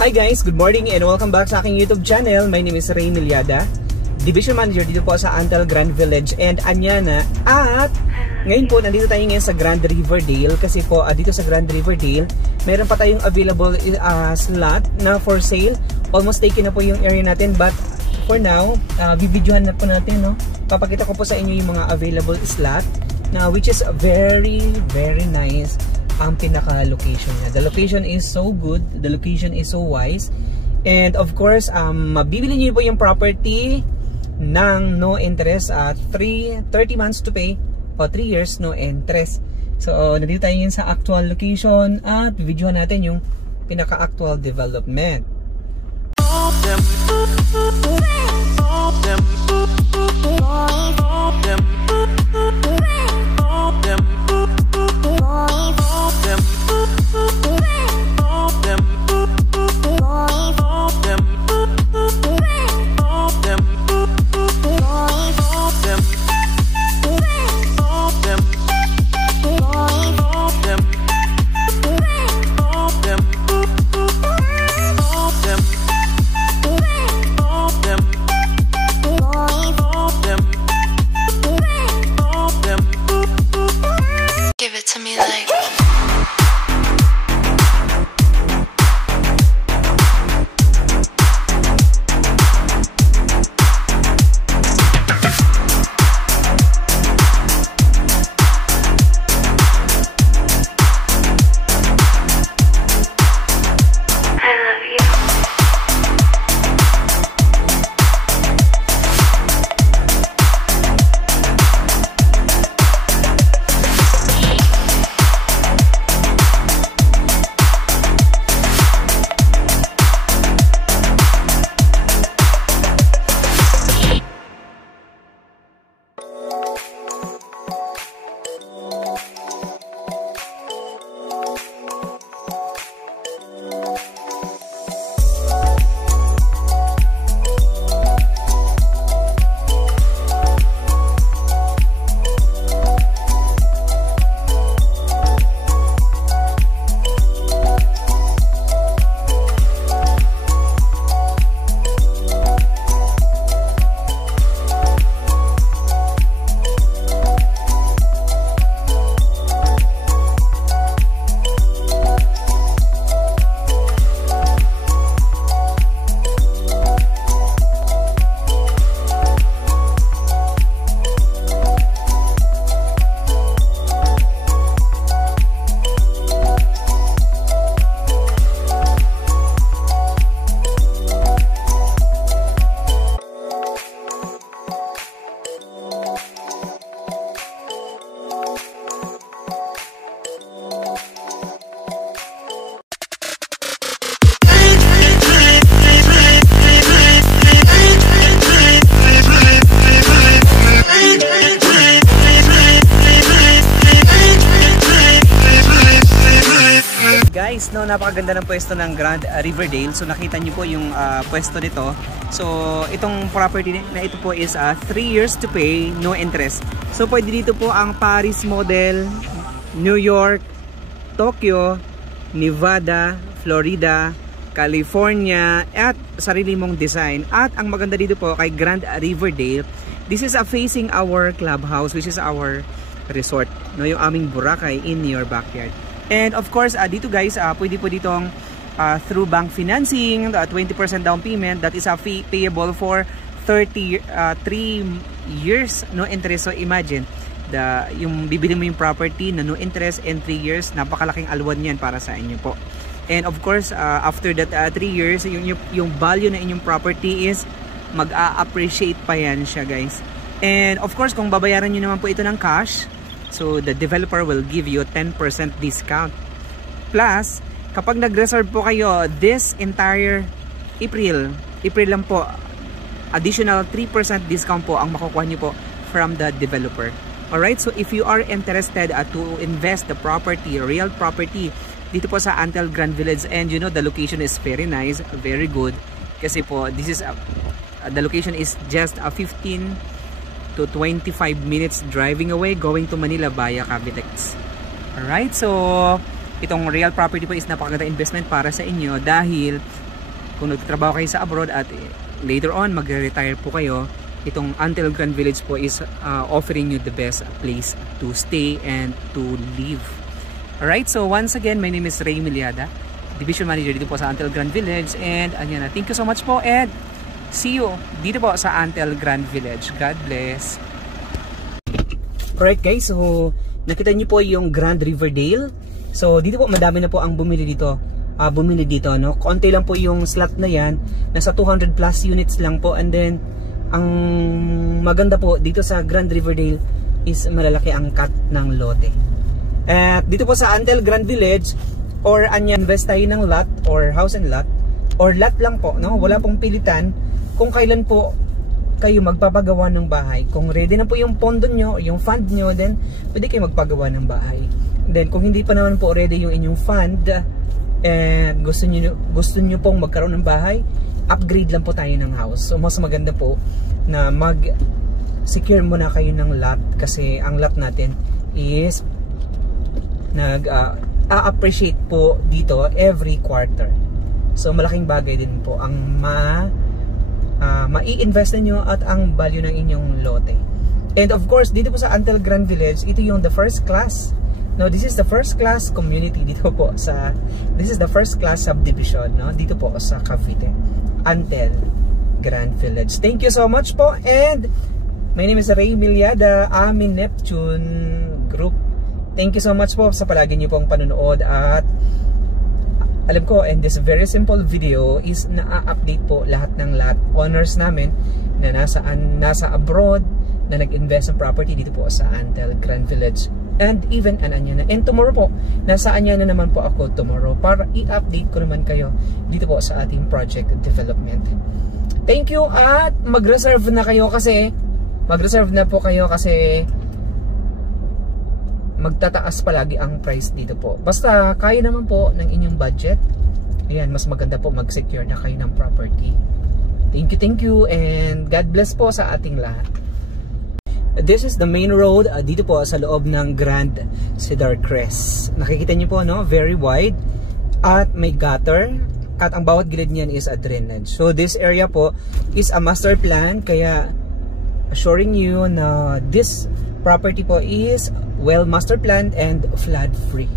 Hi guys, good morning and welcome back sa aking YouTube channel. My name is Ray Milyada, Division Manager dito po sa Antal Grand Village and Anyana. At ngayon po, nandito tayo ngayon sa Grand Riverdale kasi po dito sa Grand Riverdale, meron pa tayong available slot na for sale. Almost taken na po yung area natin, but for now, bibidyohan na po natin, no? Papakita ko po sa inyo yung mga available slot na which is very nice. Ang pinaka location niya. The location is so good, the location is so wise, and of course mabibili niyo po yung property ng no interest at 30 months to pay o 3 years no interest. So nandito tayo yun sa actual location at videohan natin yung pinaka actual development. Guys, no, napakaganda ng pwesto ng Grand Riverdale. So nakita niyo po yung pwesto nito. So itong property na ito po is 3 years to pay, no interest. So pwede dito po ang Paris model, New York, Tokyo, Nevada, Florida, California, at sarili mong design. At ang maganda dito po kay Grand Riverdale, this is facing our clubhouse, which is our resort, no, yung aming Boracay in your backyard. And of course, dito guys, pwede po ditong through bank financing, 20% down payment, that is a fee payable for 3 years, no interest. So imagine, yung bibili mo yung property na no interest and 3 years, napakalaking alwan yan para sa inyo po. And of course, after that 3 years, yung value na inyong property is mag-a-appreciate pa yan siya guys. And of course, kung babayaran nyo naman po ito ng cash, so the developer will give you 10% discount. Plus, kapag nag-reserve po kayo this entire April lang po, additional 3% discount po ang makukuha nyo po from the developer. Alright, so if you are interested to invest the property, real property, dito po sa Antal Grand Village, and you know the location is very nice, very good, kasi po this is the location is just 15 to 25 minutes driving away going to Manila via Cavitex. Alright, so itong real property po is napakaganda investment para sa inyo dahil kung nagtatrabaho kayo sa abroad at later on magre-retire po kayo, itong Antel Grand Village po is offering you the best place to stay and to live. Alright, so once again, my name is Ray Miliada, Division Manager dito po sa Antel Grand Village, and ayan na, thank you so much po, and see you dito po sa Antel Grand Village. God bless. Alright guys, so nakita niyo po yung Grand Riverdale. So dito po madami na po ang bumili dito. No? Konti lang po yung slot na yan. Nasa 200 plus units lang po. And then ang maganda po dito sa Grand Riverdale is malalaki ang cut ng lote. At dito po sa Antel Grand Village, or invest tayo ng lot or house and lot, or lot lang po, no? Wala pong pilitan kung kailan po kayo magpapagawa ng bahay. Kung ready na po yung pondo nyo, yung fund nyo, then pwede kayo magpagawa ng bahay. Then kung hindi pa naman po ready yung inyong fund and gusto nyo pong magkaroon ng bahay, upgrade lang po tayo ng house. So mas maganda po na mag-secure muna kayo ng lot, kasi ang lot natin is nag-appreciate po dito every quarter. So malaking bagay din po ang mai-invest niyo at ang value ng inyong lote. And of course, dito po sa Antel Grand Village, ito yung the first class. No, this is the first class community dito po sa, this is the first class subdivision, no, dito po sa Cavite, Antel Grand Village. Thank you so much po, and my name is Ray Miliada, Amin Neptune Group. Thank you so much po sa palagi niyo pong panonood, at alam ko, and this very simple video is na-update po lahat ng lot owners namin na nasa abroad na nag-invest ng property dito po sa Antel Grand Village. And even Anyana. And tomorrow po, nasa Anyana naman po ako tomorrow para i-update ko naman kayo dito po sa ating project development. Thank you, at mag-reserve na po kayo kasi magtataas palagi ang price dito po. Basta kaya naman po ng inyong budget, ayan, mas maganda po mag-secure na kayo ng property. Thank you, and God bless po sa ating lahat. This is the main road dito po sa loob ng Grand Cedar Crest. Nakikita niyo po, no? Very wide at may gutter, at ang bawat gilid niyan is a drainage. So this area po is a master plan, kaya assuring you na this property po is well master planned and flood free.